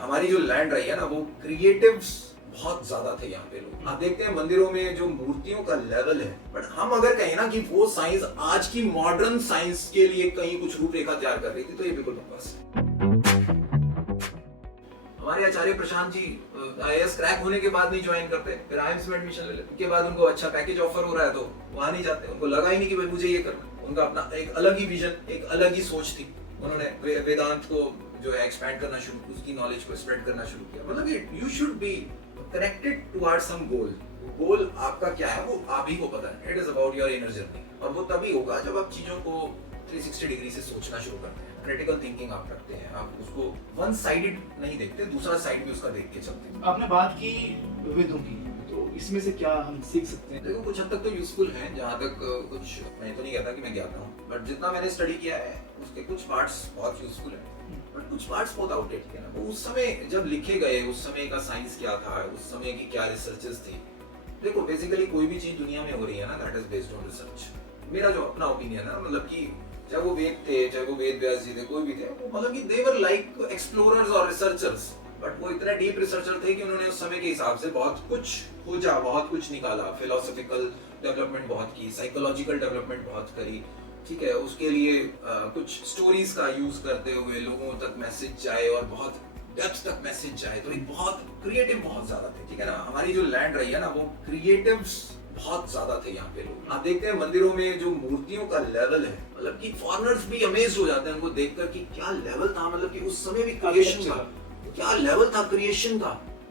हमारी जो लैंड रही है ना, वो क्रिएटिव्स बहुत ज्यादा थे यहाँ पे लोग। आप देखते हैं मंदिरों में जो मूर्तियों का लेवल है, बट हम अगर कहें ना कि वो साइंस आज की मॉडर्न साइंस के लिए कहीं कुछ रूपरेखा तैयार कर रही थी, तो ये बिल्कुल बकवास है। हमारे आचार्य प्रशांत जी आईएएस क्रैक होने के बाद नहीं ज्वाइन करते, फिर आईएम्स में एडमिशन ले लेते। उसके बाद उनको अच्छा पैकेज ऑफर हो रहा है तो वहां नहीं जाते। उनको लगा ही नहीं कि भाई मुझे ये करना। उनका अपना एक अलग ही विजन, एक अलग ही सोच थी। उन्होंने वेदांत को जो है एक्सपैंड करना शुरू, उसकी नॉलेज को स्प्रेड करना शुरू किया। मतलब you should be connected towards some goal. Goal आपका क्या है वो आप ही को पता है। It is about your inner journey, और वो तभी होगा जब आप चीजों को 360 डिग्री से सोचना शुरू करते हैं। क्रिटिकल थिंकिंग आप रखते हैं, आप उसको वन साइडेड नहीं देखते, दूसरा साइड भी उसका देख के चलते हैं। आपने बात की वेदों की, तो इसमें से क्या हम सीख सकते हैं? देखो, कुछ हद तक तो यूजफुल है। जहाँ तक कुछ, मैं तो नहीं कहता कि मैं ज्ञाता हूँ, बट जितना मैंने स्टडी किया है उसके कुछ पार्ट्स बहुत यूजफुल है, बट कुछ पार्ट्स बहुत आउटडेटेड है ना। वो उस समय जब लिखे गए, उस समय का साइंस क्या था, उस समय की क्या रिसर्चेस थी। देखो, बेसिकली कोई भी चीज दुनिया में हो रही है ना, that is based on research. मेरा जो अपना ओपिनियन है, मतलब कि चाहे वो वेद थे, चाहे वो वेद व्यास जी थे, कोई भी थे, वो मतलब कि दे वर लाइक एक्सप्लोरर्स और रिसर्चर्स। बट वो इतने डीप रिसर्चर थे कि उन्होंने उस समय के हिसाब से बहुत कुछ खोजा, बहुत कुछ निकाला। फिलोसॉफिकल डेवलपमेंट बहुत की, साइकोलॉजिकल डेवलपमेंट बहुत करी, ठीक है। उसके लिए कुछ स्टोरीज का यूज करते हुए लोगों तक मैसेज जाए और बहुत डेप्थ तक मैसेज जाए। तो एक बहुत क्रिएटिव बहुत ज्यादा थे, ठीक है ना। हमारी जो लैंड रही है ना, वो क्रिएटिव्स बहुत ज्यादा थे यहाँ पे लोग। आप देखते हैं मंदिरों में जो मूर्तियों का लेवल है, मतलब कि फॉरेनर्स भी अमेज्ड हो जाते हैं उनको देखकर कि क्या लेवल था। मतलब कि उस समय भी क्रिएशन का क्या लेवल था, क्रिएशन का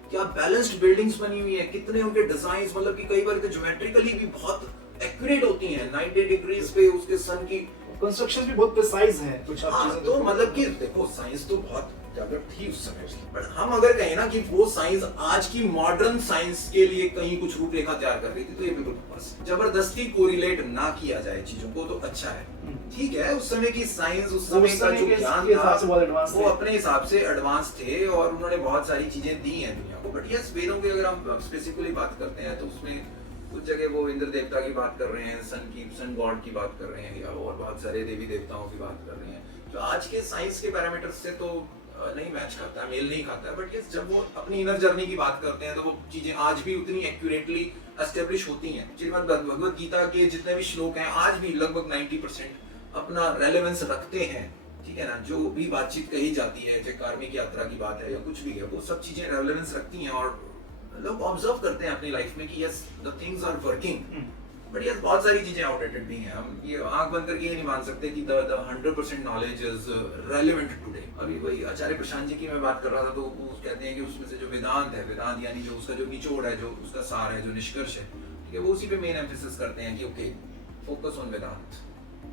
क्या बैलेंस्ड बिल्डिंग्स बनी हुई है, कितने उनके डिजाइन्स, मतलब कि कई बार ज्योमेट्रिकली भी बहुत एक्यूरेट होती हैं। 90 डिग्रीज पे उसके सन की कंस्ट्रक्शन भी बहुत प्रिसाइज है कुछ। हाँ, तो मतलब कि देखो, साइंस तो बहुत डेवलप थी उस समय की, बट हम अगर कहें ना कि वो साइंस आज की मॉडर्न साइंस के लिए कहीं कुछ रूपरेखा तैयार कर रही थी, तो ये बिल्कुल बकवास है। जबरदस्ती कोरिलेट ना किया जाए चीजों को तो अच्छा है, ठीक है। उस समय की साइंस, उस समय का जो ज्ञान था, वो अपने हिसाब से एडवांस थे और उन्होंने बहुत सारी चीजें दी हैं दुनिया को। बट यस, वेदों की अगर हम स्पेसिफिकली बात करते हैं तो उसमें कुछ जगह वो इंद्र देवता की बात कर रहे हैं, सन गॉड की बात कर रहे हैं, या और बहुत सारे देवी देवताओं की बात कर रहे हैं, जो आज के साइंस के पैरामीटर्स से तो नहीं मैच करता है, मेल नहीं खाता है। बट यस, जब वो अपनी इनर जर्नी की बात करते हैं तो वो चीजें आज भी उतनी एक्यूरेटली एस्टेब्लिश होती हैं। श्रीमद् भगवद गीता के जितने भी श्लोक हैं आज भी लगभग 90% अपना रेलेवेंस रखते हैं, ठीक है ना। जो भी बातचीत कही जाती है, चाहे कार्मिक यात्रा की बात है या कुछ भी है, वो सब चीजें रेलेवेंस रखती हैं और लोग ऑब्जर्व करते हैं अपनी लाइफ में कि yes, the things are working. But yes, बहुत सारी चीजें आउटडेटेड भी हैं। हम ये आंख बंद करके ये नहीं मान सकते कि the 100% knowledge is relevant today. अभी वही आचार्य प्रशांत जी की मैं बात कर रहा था, तो वो कहते हैं कि उसमें से जो वेदांत है, वेदांत यानी जो उसका जो निचोड़ है, जो उसका सार है, जो निष्कर्ष है, ठीक है, वो उसी पे मेन एम्फेसिस करते हैं कि ओके, फोकस ऑन वेदांत,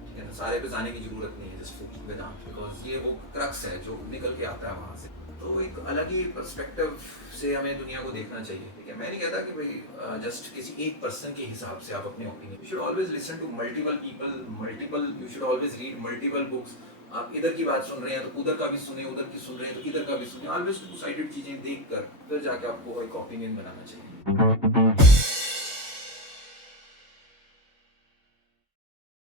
ठीक है ना। सारे पे जाने की जरूरत नहीं है, जस्ट फोकस वेदांत, बिकॉज ये वो क्रक्स है जो निकल के आता है वहां से। तो एक अलग ही पर्सपेक्टिव से हमें दुनिया को देखना चाहिए, ठीक है। मैं नहीं कहता कि भाई जस्ट किसी एक पर्सन के हिसाब से आप अपने opinion, you should always listen to multiple people, you should always read multiple books. आप इधर की बात सुन रहे हैं तो उधर का भी सुने, उधर की सुन रहे हैं तो इधर का भी सुने। ऑलवेज टू साइडेड चीजें देखकर फिर जाके आपको एक ओपिनियन बनाना चाहिए।